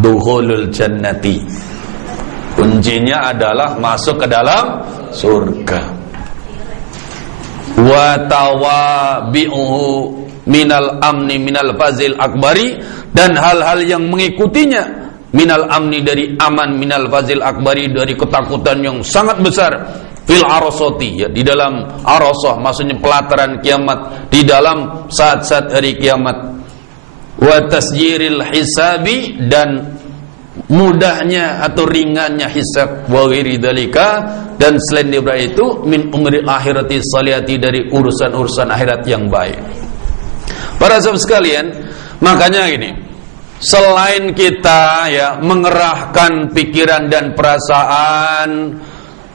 dukhulul jannati. Kuncinya adalah masuk ke dalam surga. Wa tawabi'uhu minal amni minal fazil akbari, dan hal-hal yang mengikutinya minal amni dari aman, minal fazil akbari dari ketakutan yang sangat besar, fil arasati, ya, di dalam arasah maksudnya pelataran kiamat, di dalam saat-saat hari kiamat, wa tasjiril hisabi, dan mudahnya atau ringannya hisab, wa ghairi dzalika, dan selain daripada itu min umri akhirati salihati, dari urusan-urusan akhirat yang baik. Para sahabat sekalian, makanya gini, selain kita ya mengerahkan pikiran dan perasaan,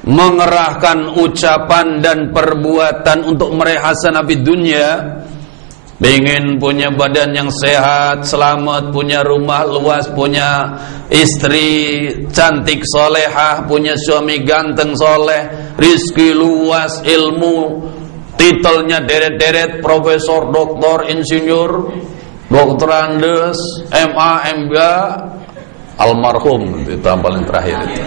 mengerahkan ucapan dan perbuatan untuk meraih hasanah fid dunya, ingin punya badan yang sehat, selamat, punya rumah luas, punya istri cantik solehah, punya suami ganteng soleh, rizki luas, ilmu titelnya deret-deret, profesor, doktor, insinyur, dokter Andes, MA, MBA, almarhum itu yang paling terakhir itu.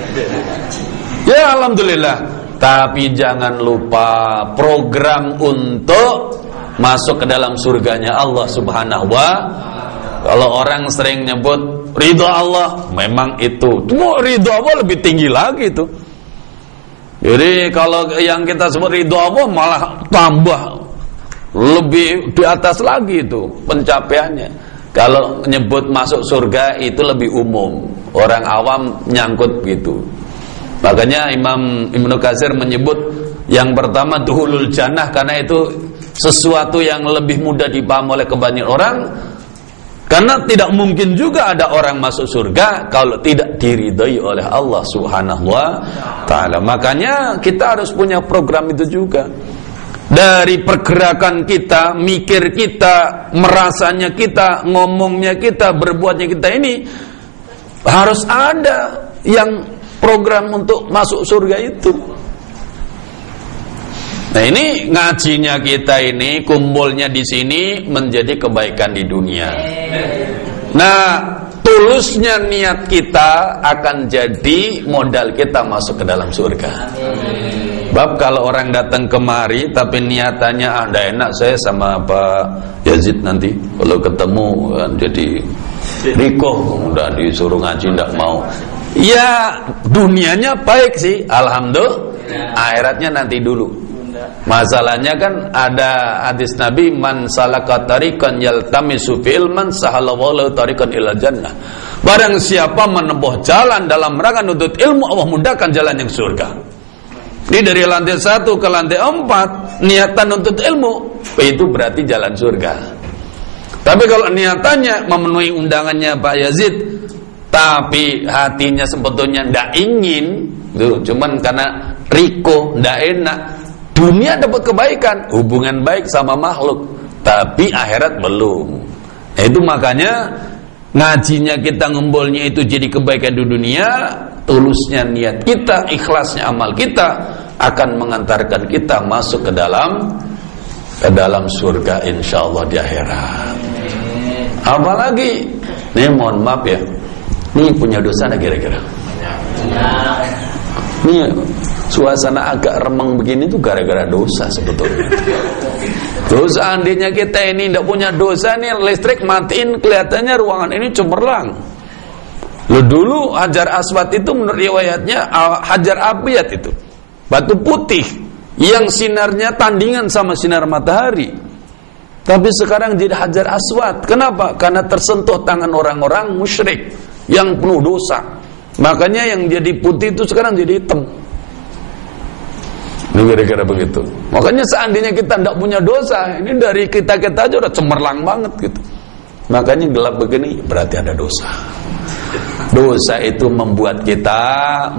Ya alhamdulillah. Tapi jangan lupa program untuk masuk ke dalam surganya Allah Subhanahu wa. Kalau orang sering nyebut ridha Allah, memang itu. Cuma ridha Allah lebih tinggi lagi itu. Jadi kalau yang kita sebut ridha Allah malah tambah lebih di atas lagi itu pencapaiannya. Kalau nyebut masuk surga itu lebih umum, orang awam nyangkut gitu. Makanya Imam Ibnu Katsir menyebut yang pertama duhulul jannah, karena itu sesuatu yang lebih mudah dipaham oleh kebanyakan orang, karena tidak mungkin juga ada orang masuk surga kalau tidak diridhai oleh Allah Subhanahu wa taala. Makanya kita harus punya program itu juga. Dari pergerakan kita, mikir kita, merasanya kita, ngomongnya kita, berbuatnya kita ini harus ada yang program untuk masuk surga itu. Nah ini ngajinya kita ini, kumpulnya di sini menjadi kebaikan di dunia. Nah tulusnya niat kita akan jadi modal kita masuk ke dalam surga. Bab kalau orang datang kemari tapi niatannya anda enak saya sama Pak Yazid nanti kalau ketemu jadi riko, udah disuruh ngaji ndak mau. Ya dunianya baik sih, alhamdulillah. Akhiratnya nanti dulu. Masalahnya kan ada hadis Nabi, man salaka tariqan yaltamisu fi ilman sahalallahu lahu tariqan ilal jannah. Barang siapa menempuh jalan dalam rangka menuntut ilmu, Allah mudahkan jalan yang surga. Ini dari lantai 1 ke lantai 4 niatan menuntut ilmu, itu berarti jalan surga. Tapi kalau niatannya memenuhi undangannya Pak Yazid, tapi hatinya sebetulnya ndak ingin, tuh, cuman karena riko, ndak enak. Dunia dapat kebaikan, hubungan baik sama makhluk, tapi akhirat belum. Nah, itu makanya ngajinya kita, ngumpulnya itu jadi kebaikan di dunia. Tulusnya niat kita, ikhlasnya amal kita akan mengantarkan kita masuk ke dalam surga insyaallah di akhirat. Apalagi nih mohon maaf ya, nih punya dosa enggak kira-kira? Nih suasana agak remeng begini tuh gara-gara dosa sebetulnya. Dosa andainya kita ini tidak punya dosa nih, listrik matiin kelihatannya ruangan ini cemerlang. Lo dulu Hajar Aswad itu menurut riwayatnya Hajar Abiyat itu batu putih yang sinarnya tandingan sama sinar matahari. Tapi sekarang jadi Hajar Aswad. Kenapa? Karena tersentuh tangan orang-orang musyrik yang penuh dosa. Makanya yang jadi putih itu sekarang jadi hitam. Ini kira-kira begitu. Makanya seandainya kita tidak punya dosa, ini dari kita-kita aja udah cemerlang banget gitu. Makanya gelap begini berarti ada dosa. Dosa itu membuat kita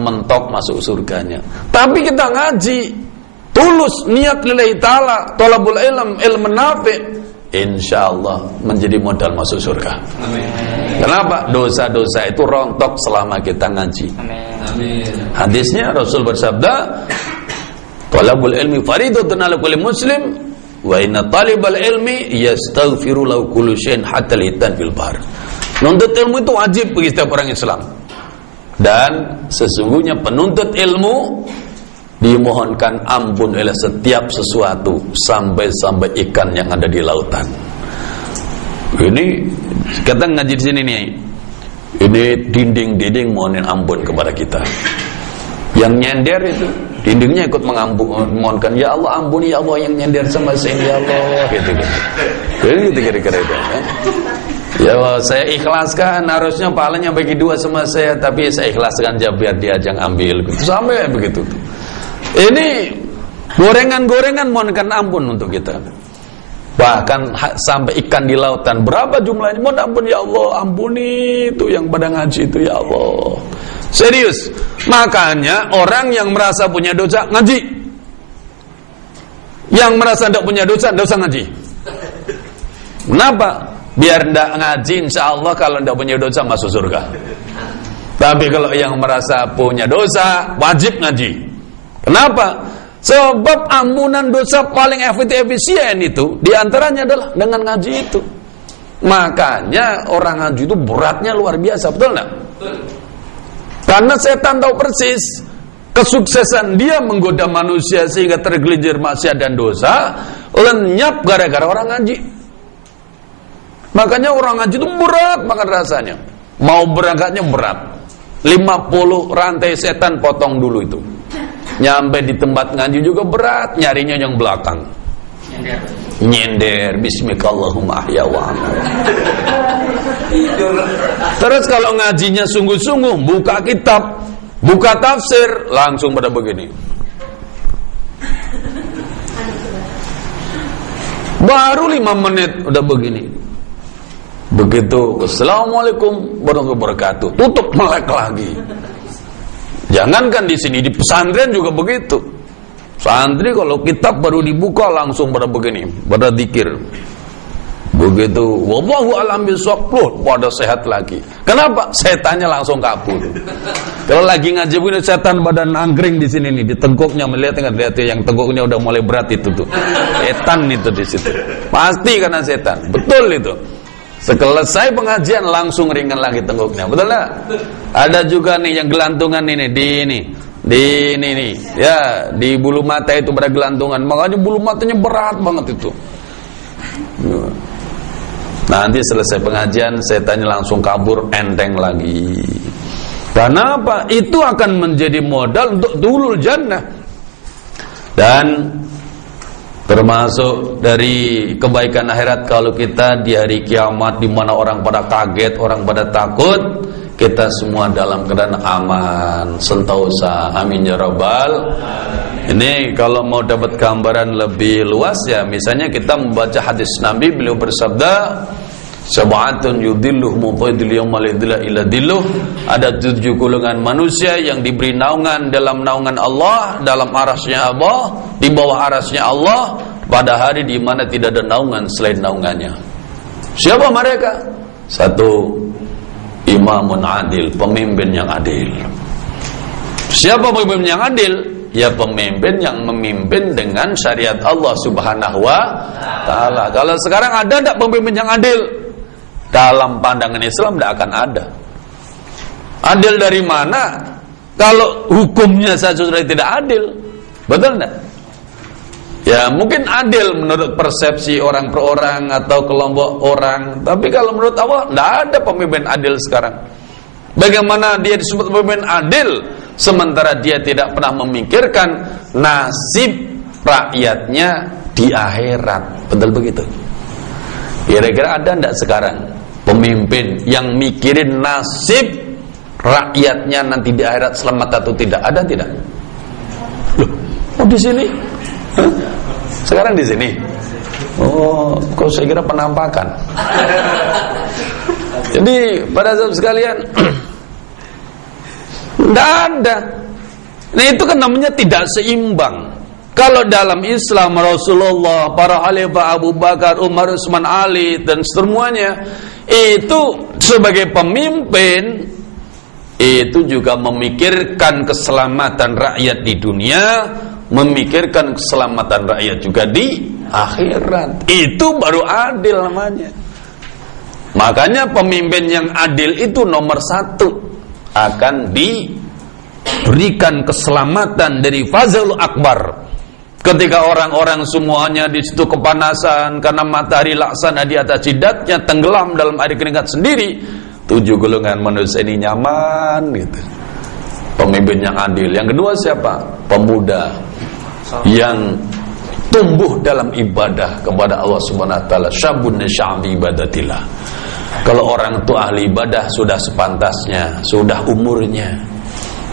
mentok masuk surganya. Tapi kita ngaji tulus, niat lillahi ta'ala, thalabul ilm nafi', insyaallah menjadi modal masuk surga. Amin. Kenapa? Dosa-dosa itu rontok selama kita ngaji. Amin. Hadisnya Rasul bersabda, thalabul ilmi faridatun 'ala kulli muslim wa inna talibal ilmi yastaghfiru lahu kullu syai'in hatta al-hitan fil bahr. Menuntut ilmu itu wajib bagi setiap orang Islam. Dan sesungguhnya penuntut ilmu dimohonkan ampun oleh setiap sesuatu, sampai-sampai ikan yang ada di lautan. Ini kita ngaji di sini nih. Ini dinding-dinding mohon ampun kepada kita. Yang nyender itu dindingnya ikut mohonkan, ya Allah ampuni ya Allah yang nyender sama saya ya Allah, gitu. Jadi gitu kira-kira itu. Ya Allah, saya ikhlaskan, harusnya pahalanya bagi dua sama saya, tapi saya ikhlaskan aja biar dia jangan ambil. Gitu. Sampai begitu tuh. Ini gorengan-gorengan mohonkan ampun untuk kita. Bahkan sampai ikan di lautan, berapa jumlahnya? Mohon ampun ya Allah, ampuni itu yang pada ngaji itu ya Allah. Serius. Makanya orang yang merasa punya dosa ngaji. Yang merasa tidak punya dosa tidak usah ngaji. Kenapa? Biar tidak ngaji, insya Allah kalau tidak punya dosa masuk surga. Tapi kalau yang merasa punya dosa wajib ngaji. Kenapa? Sebab ampunan dosa paling efisien itu diantaranya adalah dengan ngaji itu. Makanya orang ngaji itu beratnya luar biasa, betul enggak? Karena setan tahu persis kesuksesan dia menggoda manusia sehingga tergelincir maksiat dan dosa lenyap gara-gara orang ngaji. Makanya orang ngaji itu berat banget rasanya. Mau berangkatnya berat. 50 rantai setan potong dulu itu. Nyampe di tempat ngaji juga berat, nyarinya yang belakang. Nyender bismikallahumma ahya wa amal. Terus kalau ngajinya sungguh-sungguh, buka kitab, buka tafsir, langsung pada begini. Baru 5 menit udah begini. Begitu, assalamualaikum warahmatullahi wabarakatuh, tutup melek lagi. Jangankan di sini, di pesantren juga begitu. Santri kalau kitab baru dibuka langsung pada begini, pada zikir. Begitu, wallahu a'lam bishawab, pada sehat lagi. Kenapa? Setannya langsung kabur. Kalau lagi ngaji begini, setan badan angkring di sini nih, di tengkuknya melihat yang tengkuknya udah mulai berat itu tuh. Setan itu di situ. Pasti karena setan. Betul itu. Selesai pengajian langsung ringan lagi tengkuknya, betul enggak? Ada juga nih yang gelantungan ini di ini ya, di bulu mata itu pada gelantungan, makanya bulu matanya berat banget itu. Nanti selesai pengajian setannya langsung kabur, enteng lagi. Karena apa? Itu akan menjadi modal untuk dulul jannah. Dan termasuk dari kebaikan akhirat kalau kita di hari kiamat di mana orang pada kaget, orang pada takut, kita semua dalam keadaan aman, sentosa. Amin ya rabbal. Ini kalau mau dapat gambaran lebih luas ya, misalnya kita membaca hadis Nabi, beliau bersabda, sab'atun yudhilluhum fadhil yawma la dhilla illa dhilluh. Ada 7 golongan manusia yang diberi naungan dalam naungan Allah, dalam arasnya Allah, di bawah arasnya Allah, pada hari di mana tidak ada naungan selain naungannya. Siapa mereka? 1, imamun adil, pemimpin yang adil. Siapa pemimpin yang adil? Ya pemimpin yang memimpin dengan syariat Allah Subhanahu wa taala. Kalau sekarang ada enggak pemimpin yang adil? Dalam pandangan Islam tidak akan ada. Adil dari mana? Kalau hukumnya saja sudah tidak adil, betul tidak? Ya mungkin adil menurut persepsi orang per orang atau kelompok orang, tapi kalau menurut Allah tidak ada pemimpin adil sekarang. Bagaimana dia disebut pemimpin adil sementara dia tidak pernah memikirkan nasib rakyatnya di akhirat? Betul begitu? Kira-kira ada tidak sekarang pemimpin yang mikirin nasib rakyatnya nanti di akhirat selamat atau tidak? Ada tidak? Loh, oh di sini? Hah? Sekarang di sini? Oh, kok saya kira penampakan. Jadi pada sahabat sekalian, tidak ada. Nah itu kan namanya tidak seimbang. Kalau dalam Islam Rasulullah, para khalifah Abu Bakar, Umar, Utsman, Ali dan semuanya itu sebagai pemimpin itu juga memikirkan keselamatan rakyat di dunia, memikirkan keselamatan rakyat juga di akhirat. Itu baru adil namanya. Makanya pemimpin yang adil itu nomor satu akan diberikan keselamatan dari fazil akbar. Ketika orang-orang semuanya di situ kepanasan karena matahari laksana di atas jidatnya, tenggelam dalam air keringat sendiri, 7 golongan manusia ini nyaman gitu. Pemimpin yang adil. Yang kedua siapa? Pemuda yang tumbuh dalam ibadah kepada Allah Subhanahu wa taala, syabun sya'bi ibadatillah. Kalau orang itu ahli ibadah sudah sepantasnya, sudah umurnya,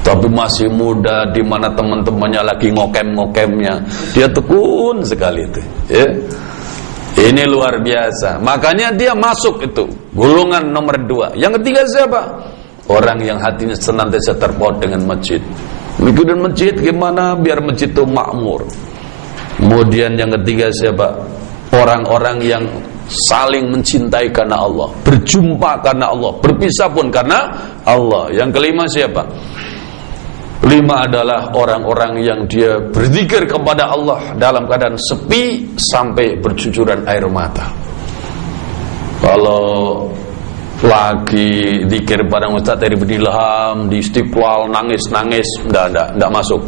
tapi masih muda, di mana teman-temannya lagi ngokem-ngokemnya, dia tekun sekali itu, ya. Ini luar biasa. Makanya dia masuk itu golongan nomor 2. Yang ketiga siapa? Orang yang hatinya senantiasa terpaut dengan masjid. Mikirin masjid gimana biar masjid itu makmur. Kemudian yang ketiga siapa? Orang-orang yang saling mencintai karena Allah, berjumpa karena Allah, berpisah pun karena Allah. Yang kelima siapa? 5 adalah orang-orang yang dia berzikir kepada Allah dalam keadaan sepi sampai bercucuran air mata. Kalau lagi zikir bareng Ustaz dari Bedilham di Istiqlal nangis-nangis, enggak masuk.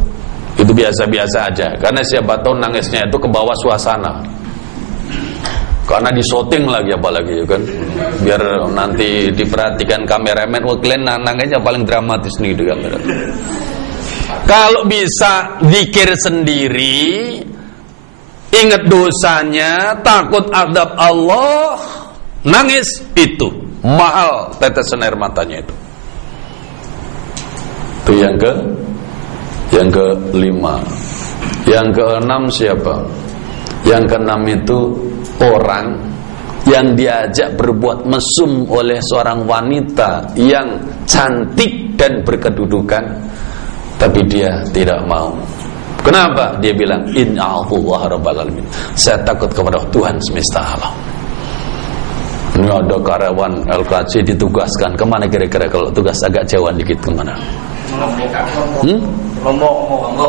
Itu biasa-biasa aja. Karena siapa tahu nangisnya itu ke bawah suasana. Karena disoting lagi apalagi ya kan. Biar nanti diperhatikan kameramen, wah kalian nangisnya paling dramatis nih di kamera. Kalau bisa zikir sendiri, ingat dosanya, takut azab Allah, nangis, itu mahal tetesan air matanya itu. Itu yang kelima. Yang keenam siapa? Yang keenam itu orang yang diajak berbuat mesum oleh seorang wanita yang cantik dan berkedudukan, tapi dia tidak mau. Kenapa? Dia bilang, Inna'afullah Rabbal Alamin. Saya takut kepada Tuhan semesta alam. Ini ada karyawan LKC ditugaskan kemana kira-kira? Kalau tugas agak jauhan dikit kemana?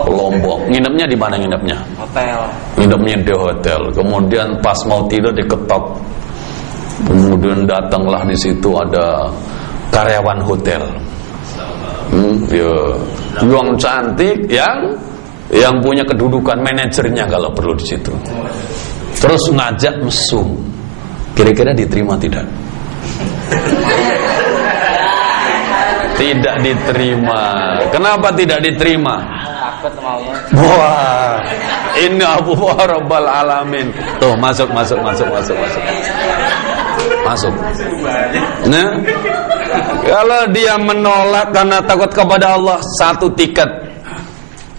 Lombok. Nginepnya di mana nginepnya? Hotel. Nginepnya di hotel. Kemudian pas mau tidur diketok. Kemudian datanglah di situ ada karyawan hotel. Yang cantik, yang punya kedudukan, manajernya kalau perlu di situ. Terus ngajak mesum. Kira-kira diterima tidak? Tidak diterima. Kenapa tidak diterima? Takut maunya. Wah, ini Abu Rabbal Alamin. Tuh masuk. Nah, kalau dia menolak karena takut kepada Allah, 1 tiket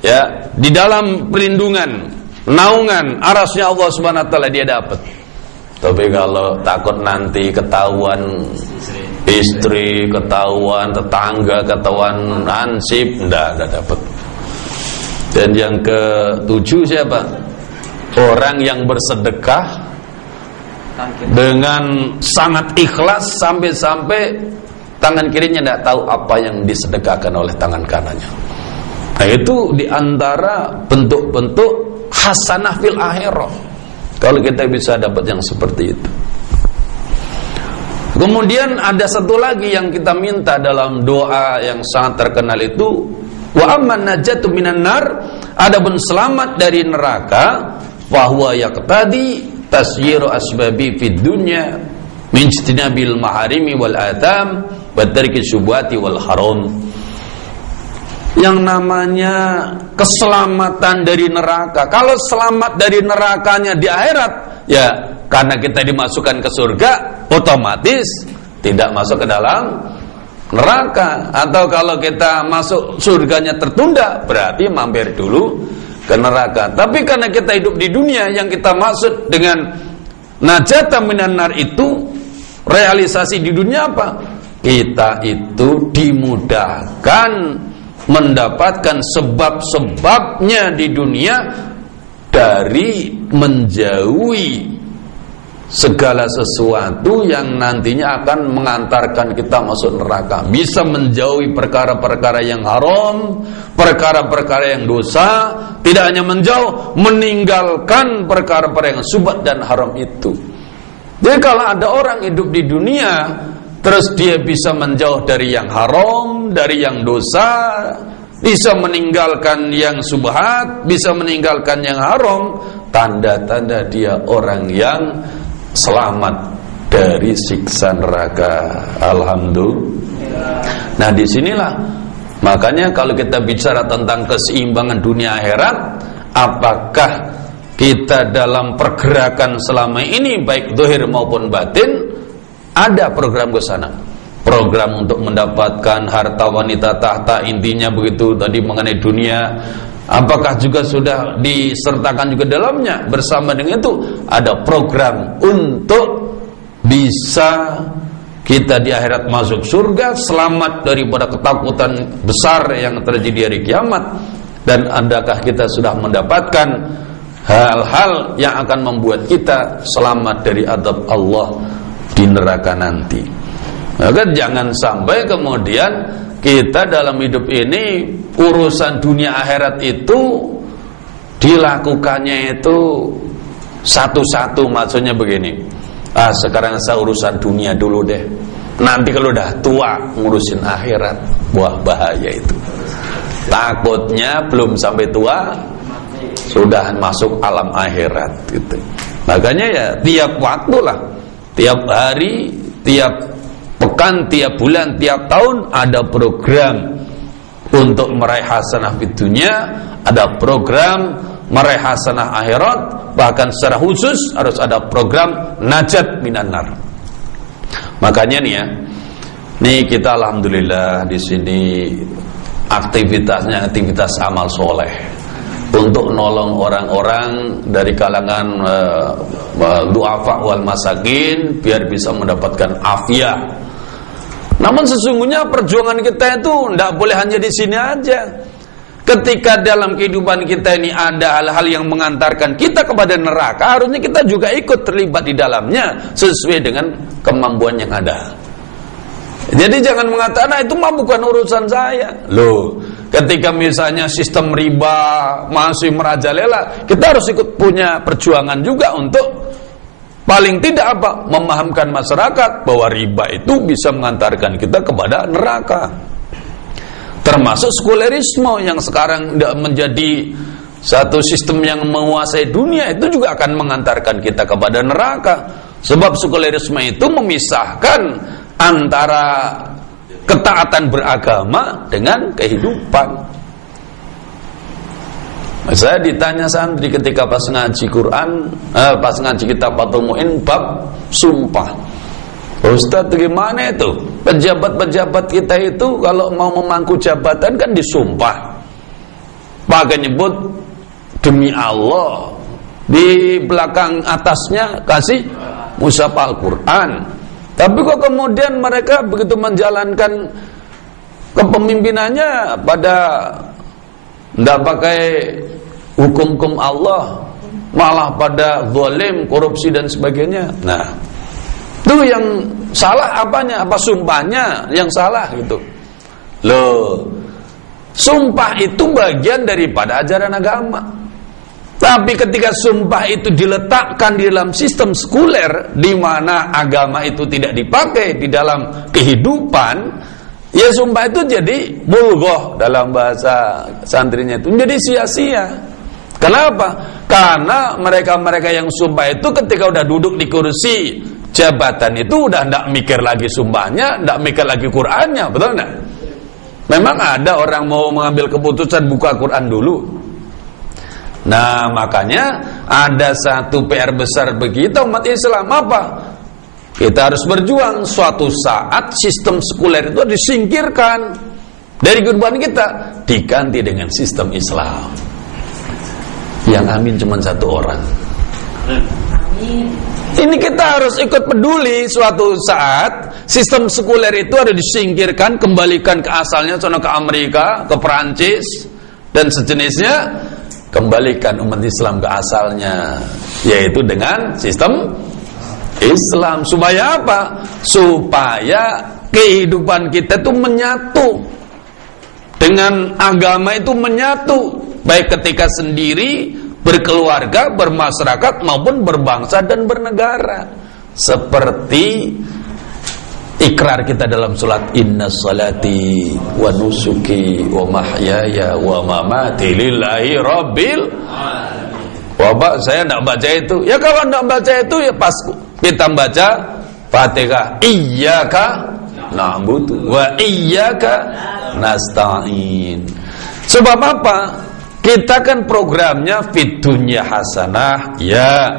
ya di dalam perlindungan, naungan arasnya Allah Subhanahu wa taala dia dapat. Tapi kalau takut nanti ketahuan istri, ketahuan tetangga, ketahuan hansip, enggak dapat. Dan yang ke-7 siapa? Orang yang bersedekah dengan sangat ikhlas sampai-sampai tangan kirinya tidak tahu apa yang disedekahkan oleh tangan kanannya. Nah, itu diantara bentuk-bentuk hasanah fil akhirah. Kalau kita bisa dapat yang seperti itu. Kemudian ada satu lagi yang kita minta dalam doa yang sangat terkenal itu, wa amman najatu minan nar, adapun selamat dari neraka, fa huwa yaqtadi tasyiru asbabi fid dunya min ijtinabil maharimi wal atham wa tarki syubhati wal haram. Yang namanya keselamatan dari neraka. Kalau selamat dari nerakanya di akhirat, ya karena kita dimasukkan ke surga, otomatis tidak masuk ke dalam neraka. Atau kalau kita masuk surganya tertunda, berarti mampir dulu ke neraka. Tapi karena kita hidup di dunia, yang kita maksud dengan najata minan nar itu, realisasi di dunia apa? Kita itu dimudahkan mendapatkan sebab-sebabnya di dunia dari menjauhi segala sesuatu yang nantinya akan mengantarkan kita masuk neraka. Bisa menjauhi perkara-perkara yang haram, perkara-perkara yang dosa. Tidak hanya menjauh, meninggalkan perkara-perkara yang subhat dan haram itu. Jadi kalau ada orang hidup di dunia terus dia bisa menjauh dari yang haram, dari yang dosa, bisa meninggalkan yang subhat, bisa meninggalkan yang haram, tanda-tanda dia orang yang selamat dari siksa neraka. Alhamdulillah. Nah, disinilah makanya kalau kita bicara tentang keseimbangan dunia akhirat, apakah kita dalam pergerakan selama ini baik zahir maupun batin ada program ke sana? Program untuk mendapatkan harta wanita tahta, intinya begitu tadi mengenai dunia. Apakah juga sudah disertakan juga dalamnya bersama dengan itu ada program untuk bisa kita di akhirat masuk surga, selamat daripada ketakutan besar yang terjadi hari kiamat? Dan adakah kita sudah mendapatkan hal-hal yang akan membuat kita selamat dari azab Allah di neraka nanti? Maka jangan sampai kemudian kita dalam hidup ini urusan dunia akhirat itu dilakukannya itu satu-satu. Maksudnya begini, sekarang saya urusan dunia dulu deh, nanti kalau udah tua ngurusin akhirat. Wah, bahaya itu. Takutnya belum sampai tua sudah masuk alam akhirat gitu. Makanya ya tiap waktu lah, tiap hari, tiap pekan, tiap bulan, tiap tahun ada program untuk meraih hasanah di dunia, ada program meraih hasanah akhirat, bahkan secara khusus harus ada program najat minan nar. Makanya nih ya, nih kita alhamdulillah di sini aktivitasnya aktivitas amal soleh untuk nolong orang-orang dari kalangan du'afa wal masakin biar bisa mendapatkan afiah. Namun sesungguhnya perjuangan kita itu tidak boleh hanya di sini aja. Ketika dalam kehidupan kita ini ada hal-hal yang mengantarkan kita kepada neraka, harusnya kita juga ikut terlibat di dalamnya sesuai dengan kemampuan yang ada. Jadi jangan mengatakan itu mah bukan urusan saya. Loh, ketika misalnya sistem riba masih merajalela, kita harus ikut punya perjuangan juga untuk paling tidak apa? Memahamkan masyarakat bahwa riba itu bisa mengantarkan kita kepada neraka. Termasuk sekulerisme yang sekarang menjadi satu sistem yang menguasai dunia, itu juga akan mengantarkan kita kepada neraka. Sebab sekulerisme itu memisahkan antara ketaatan beragama dengan kehidupan. Saya ditanya santri ketika pas ngaji Quran, pas ngaji kitab Fathul Mu'in bab sumpah. Ustaz, gimana itu? Pejabat-pejabat kita itu kalau mau memangku jabatan kan disumpah. Pakai nyebut demi Allah, di belakang atasnya kasih mushaf Al-Quran. Tapi kok kemudian mereka begitu menjalankan kepemimpinannya pada tidak pakai hukum-hukum Allah, malah pada zalim, korupsi dan sebagainya. Nah, itu yang salah apanya? Apa sumpahnya yang salah gitu. Loh, sumpah itu bagian daripada ajaran agama. Tapi ketika sumpah itu diletakkan di dalam sistem sekuler di mana agama itu tidak dipakai di dalam kehidupan, ya sumpah itu jadi mulghah dalam bahasa santrinya itu menjadi sia-sia. Kenapa? Karena mereka-mereka yang sumpah itu ketika udah duduk di kursi jabatan itu udah tidak mikir lagi sumpahnya, tidak mikir lagi Qur'annya, betul enggak? Memang ada orang mau mengambil keputusan buka Qur'an dulu. Nah, makanya ada satu PR besar bagi kita umat Islam, apa? Kita harus berjuang. Suatu saat sistem sekuler itu disingkirkan dari kehidupan kita, diganti dengan sistem Islam. Yang amin cuma satu orang. Amin. Ini kita harus ikut peduli. Suatu saat sistem sekuler itu ada disingkirkan, kembalikan ke asalnya, sono ke Amerika, ke Perancis dan sejenisnya. Kembalikan umat Islam ke asalnya, yaitu dengan sistem Islam. Supaya apa? Supaya kehidupan kita itu menyatu dengan agama, itu menyatu, baik ketika sendiri, berkeluarga, bermasyarakat, maupun berbangsa dan bernegara. seperti ikrar kita dalam salat, inna salati wa nusuki wa mahyaya wa mamati lillahi rabbil alamin. Saya tidak baca itu. Ya kalau tidak baca itu ya pas kita baca Fatihah, iyyaka na'budu wa iyyaka nasta'in. Sebab apa? Kita kan programnya fid dunya hasanah, ya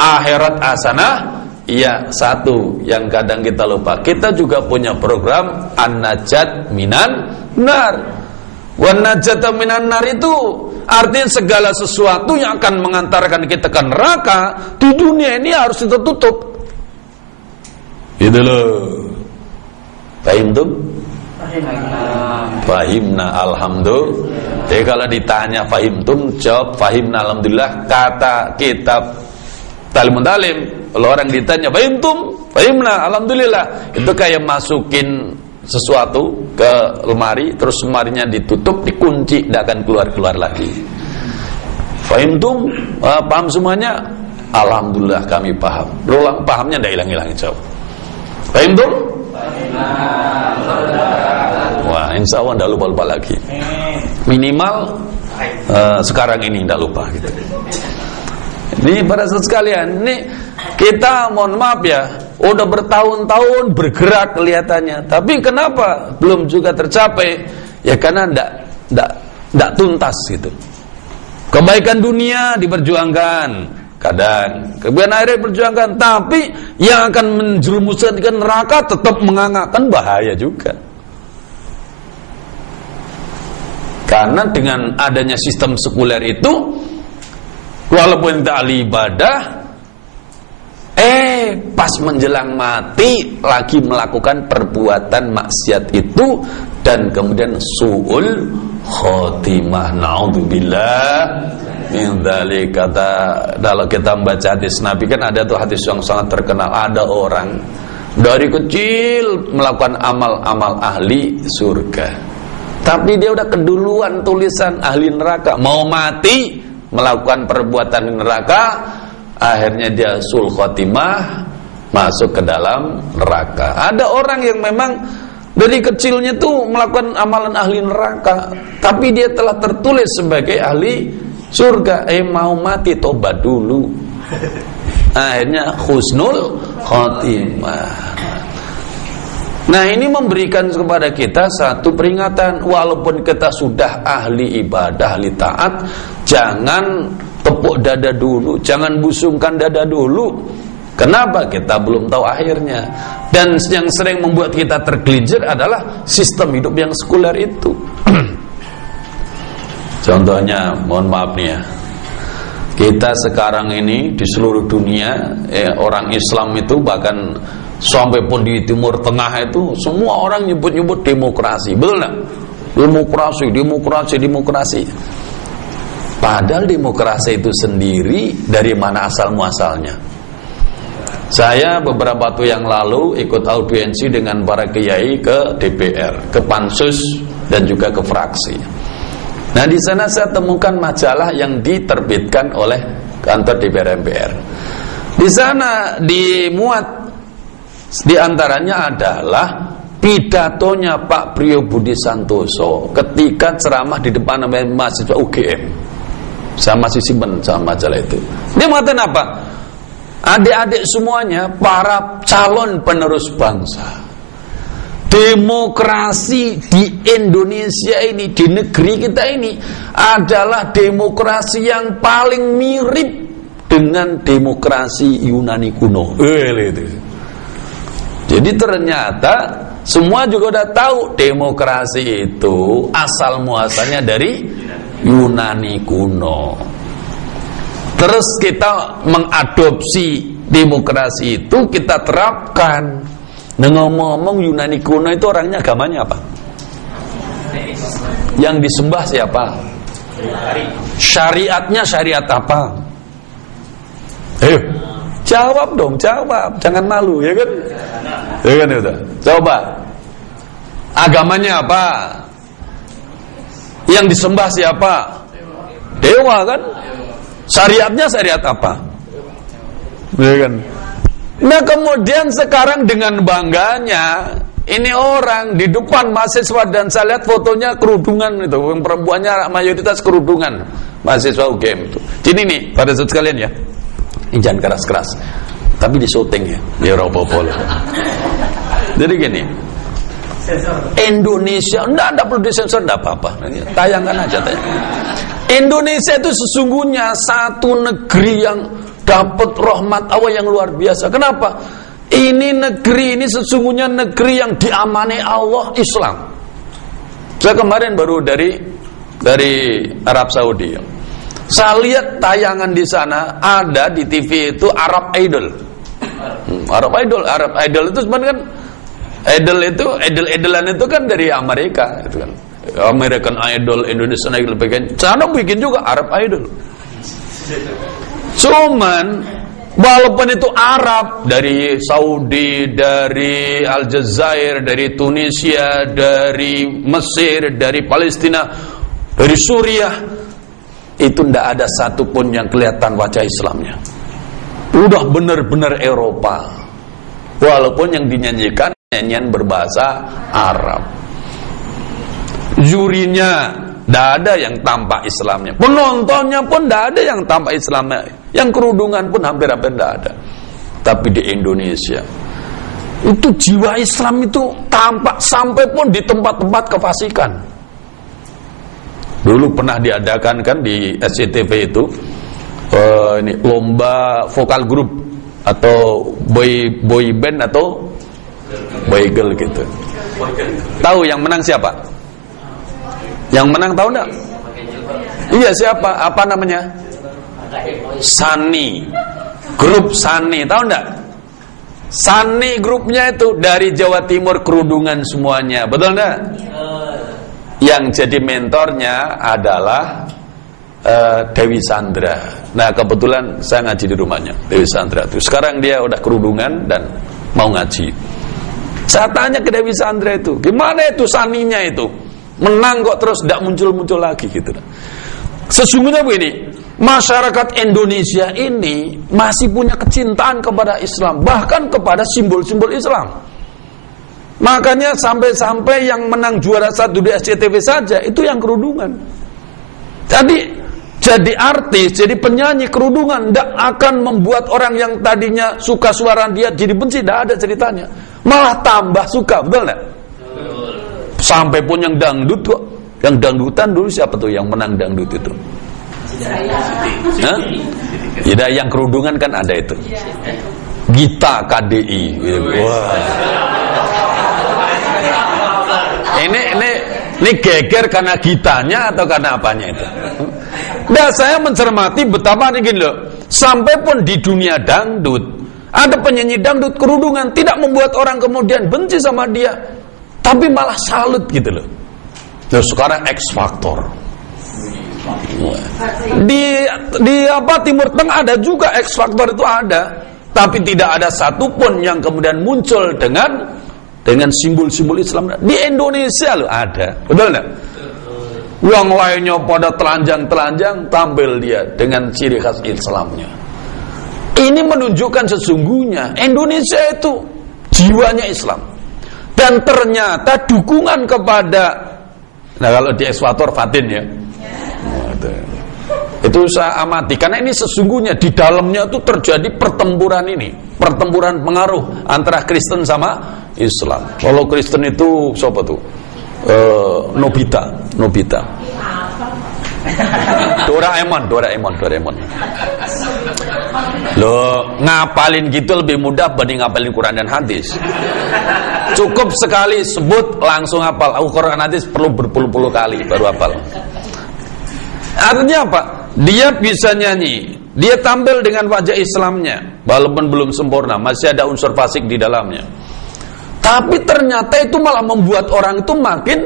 akhirat hasanah. Ya, satu yang kadang kita lupa, kita juga punya program an-najat minan nar. Wan najata minan nar itu artinya segala sesuatu yang akan mengantarkan kita ke neraka di dunia ini harus kita tutup. Gitu loh. Fahimtum? Fahimna alhamdulillah. Jadi kalau ditanya fahimtum, jawab fahimna alhamdulillah. Kata kitab Talimun Talim, kalau orang ditanya fahimtum, fahimna alhamdulillah, itu kayak masukin sesuatu ke lemari, terus lemarinya ditutup, dikunci, tidak akan keluar-keluar lagi. Fahimtum, paham semuanya? Alhamdulillah kami paham. Berulang, pahamnya tidak hilang-hilang, jawab fahimtum? Wah, insya Allah tidak lupa-lupa lagi. Minimal sekarang ini tidak lupa gitu. Ini para saudara sekalian, ini kita mohon maaf ya, udah bertahun-tahun bergerak kelihatannya, tapi kenapa belum juga tercapai? Ya karena tidak tuntas gitu. Kebaikan dunia diperjuangkan, kadang kebaikan akhirat diperjuangkan, tapi yang akan menjerumuskan ke neraka tetap menganga-kan, bahaya juga. Karena dengan adanya sistem sekuler itu, walaupun kita ahli ibadah, pas menjelang mati lagi melakukan perbuatan maksiat itu, dan kemudian su'ul khotimah, naudzubillah min dzalik. Kata, kalau kita membaca hadis Nabi kan ada tuh hadis yang sangat terkenal, ada orang dari kecil melakukan amal-amal ahli surga, tapi dia udah keduluan tulisan ahli neraka, mau mati melakukan perbuatan neraka, akhirnya dia sul khotimah, masuk ke dalam neraka. Ada orang yang memang dari kecilnya tuh melakukan amalan ahli neraka, tapi dia telah tertulis sebagai ahli surga. Mau mati tobat dulu, akhirnya husnul khotimah. Nah, ini memberikan kepada kita satu peringatan, walaupun kita sudah ahli ibadah, ahli taat, jangan tepuk dada dulu, jangan busungkan dada dulu. Kenapa? Kita belum tahu akhirnya. Dan yang sering membuat kita tergelincir adalah sistem hidup yang sekuler itu. Contohnya, mohon maaf nih ya, kita sekarang ini di seluruh dunia, orang Islam itu bahkan sampai pun di Timur Tengah itu semua orang nyebut-nyebut demokrasi, betul nggak? Demokrasi. Padahal demokrasi itu sendiri dari mana asal muasalnya? Saya beberapa waktu yang lalu ikut audiensi dengan para kiai ke DPR, ke Pansus dan juga ke fraksi. Nah, di sana saya temukan majalah yang diterbitkan oleh kantor DPR MPR. Di sana dimuat, di antaranya adalah pidatonya Pak Priyo Budi Santoso ketika ceramah di depan mahasiswa UGM. Saya masih simpen sama majalah itu. Dia mengatakan apa? Adik-adik semuanya, para calon penerus bangsa, demokrasi di Indonesia ini, di negeri kita ini adalah demokrasi yang paling mirip dengan demokrasi Yunani kuno. Jadi ternyata semua juga udah tahu demokrasi itu asal muasalnya dari Yunani kuno. Terus kita mengadopsi demokrasi itu, kita terapkan. Nah, ngomong-ngomong Yunani kuno itu orangnya agamanya apa? Yang disembah siapa? Syariatnya syariat apa? Jawab dong, jawab. Jangan malu, ya kan? Ya kan itu. Coba. Agamanya apa? Yang disembah siapa? Dewa kan? Syariatnya syariat apa? Ya kan? Nah kemudian sekarang dengan bangganya ini orang di depan mahasiswa, dan saya lihat fotonya kerudungan itu, perempuannya mayoritas kerudungan, mahasiswa UGM itu. Jadi nih pada saat sekalian ya, ini jangan keras-keras, tapi di syuting ya, di Eropa. Jadi gini, Indonesia enggak perlu disensor, enggak apa-apa, tayangkan aja. Indonesia itu sesungguhnya satu negeri yang dapat rahmat Allah yang luar biasa. Kenapa? Ini negeri ini sesungguhnya negeri yang diamani Allah, Islam. Saya kemarin baru dari Arab Saudi. Saya lihat tayangan di sana, ada di TV itu Arab Idol. Arab Idol itu sebenarnya kan idol-idolan itu kan dari Amerika, itu kan. American Idol, Indonesian Idol, sana bikin juga Arab Idol. Cuman walaupun itu Arab, dari Saudi, dari Aljazair, dari Tunisia, dari Mesir, dari Palestina, dari Suriah, itu tidak ada satupun yang kelihatan wajah Islamnya. Udah benar-benar Eropa. Walaupun yang dinyanyikan nyanyian berbahasa Arab. Jurinya tidak ada yang tampak Islamnya, penontonnya pun tidak ada yang tampak Islamnya, yang kerudungan pun hampir-hampir tidak ada. Tapi di Indonesia itu jiwa Islam itu tampak sampai pun di tempat-tempat kefasikan. Dulu pernah diadakan kan di SCTV itu ini lomba vokal grup atau boy band atau boy girl gitu. Tahu yang menang siapa? Yang menang tahu enggak? Iya, siapa? Apa namanya? Sani. Grup Sani, tahu enggak? Sani grupnya itu dari Jawa Timur, kerudungan semuanya. Betul enggak? Yang jadi mentornya adalah Dewi Sandra. Nah, kebetulan saya ngaji di rumahnya Dewi Sandra itu. Sekarang dia udah kerudungan dan mau ngaji. Saya tanya ke Dewi Sandra itu, gimana itu Saninya itu? Menang kok terus tidak muncul-muncul lagi gitu. Sesungguhnya begini, masyarakat Indonesia ini masih punya kecintaan kepada Islam, bahkan kepada simbol-simbol Islam. Makanya sampai-sampai yang menang juara 1 di SCTV saja itu yang kerudungan. Jadi artis, jadi penyanyi kerudungan tidak akan membuat orang yang tadinya suka suara dia jadi benci, tidak ada ceritanya. Malah tambah suka, betul enggak? Sampai pun yang dangdut kok, yang dangdutan dulu siapa tuh yang menang dangdut itu? Hah? Ya, yang kerudungan kan ada itu. Gita KDI. Wah. Ini geger karena gitanya atau karena apanya itu? Nah, saya mencermati betapa ini gini loh. Sampai pun di dunia dangdut ada penyanyi dangdut kerudungan, tidak membuat orang kemudian benci sama dia, tapi malah salut gitu loh. Nah, sekarang X Factor. Di Timur Tengah ada juga X Factor itu ada, tapi tidak ada satupun yang kemudian muncul dengan simbol-simbol Islam. Di Indonesia loh ada, betul enggak? Yang lainnya pada telanjang-telanjang, tampil dia dengan ciri khas Islamnya. Ini menunjukkan sesungguhnya Indonesia itu jiwanya Islam. Dan ternyata dukungan kepada, nah kalau di Ekwator Fatin ya, itu saya amati, karena ini sesungguhnya di dalamnya itu terjadi pertempuran pengaruh antara Kristen sama Islam. Kalau Kristen itu siapa tuh? Nobita. Doraemon. Loh, ngapalin gitu lebih mudah banding ngapalin Quran dan hadis. Cukup sekali sebut langsung hafal. Quran hadis perlu berpuluh-puluh kali baru hafal. Artinya apa? Dia bisa nyanyi, dia tampil dengan wajah Islamnya, walaupun belum sempurna, masih ada unsur fasik di dalamnya. Tapi ternyata itu malah membuat orang itu makin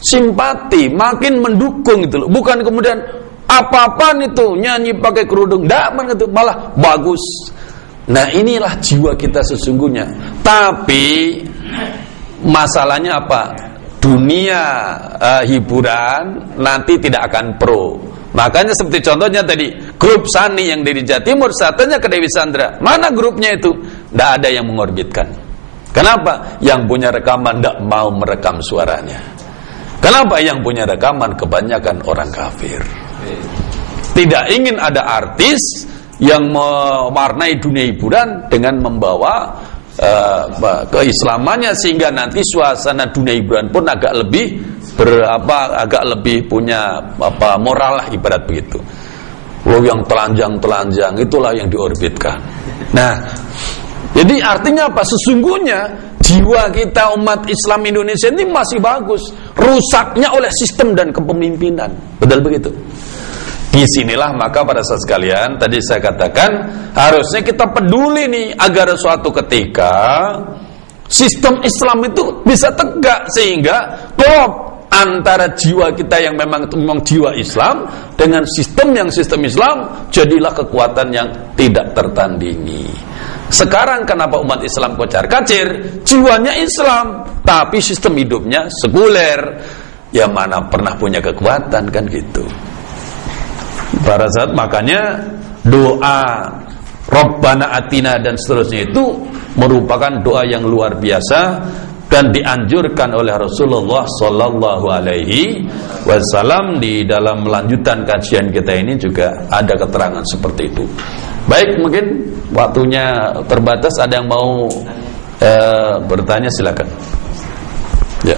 simpati, makin mendukung itu loh. Bukan kemudian apa-apaan itu nyanyi pakai kerudung, enggak, malah bagus. Nah, inilah jiwa kita sesungguhnya. Tapi masalahnya apa? Dunia hiburan nanti tidak akan pro. Makanya seperti contohnya tadi, grup Sani yang dari Jawa Timur, saya tanya ke Dewi Sandra, mana grupnya itu? Tidak ada yang mengorbitkan. Kenapa? Yang punya rekaman tidak mau merekam suaranya. Kenapa? Yang punya rekaman kebanyakan orang kafir. Tidak ingin ada artis yang mewarnai dunia hiburan dengan membawa keislamannya, sehingga nanti suasana dunia hiburan pun agak lebih punya moral lah, ibarat begitu. Yang telanjang itulah yang diorbitkan. Nah, jadi artinya apa? Sesungguhnya jiwa kita umat Islam Indonesia ini masih bagus. Rusaknya oleh sistem dan kepemimpinan. Betul begitu? Disinilah maka pada saat sekalian, tadi saya katakan harusnya kita peduli nih, agar suatu ketika sistem Islam itu bisa tegak, sehingga klop antara jiwa kita yang memang jiwa Islam dengan sistem Islam, jadilah kekuatan yang tidak tertandingi. Sekarang kenapa umat Islam kocar-kacir? Jiwanya Islam, tapi sistem hidupnya sekuler. Ya mana pernah punya kekuatan, kan gitu. Para saat makanya doa Rabbana Atina dan seterusnya itu merupakan doa yang luar biasa dan dianjurkan oleh Rasulullah Sallallahu Alaihi Wasallam. Di dalam melanjutan kajian kita ini juga ada keterangan seperti itu. Baik, mungkin waktunya terbatas. Ada yang mau bertanya, silakan. Ya.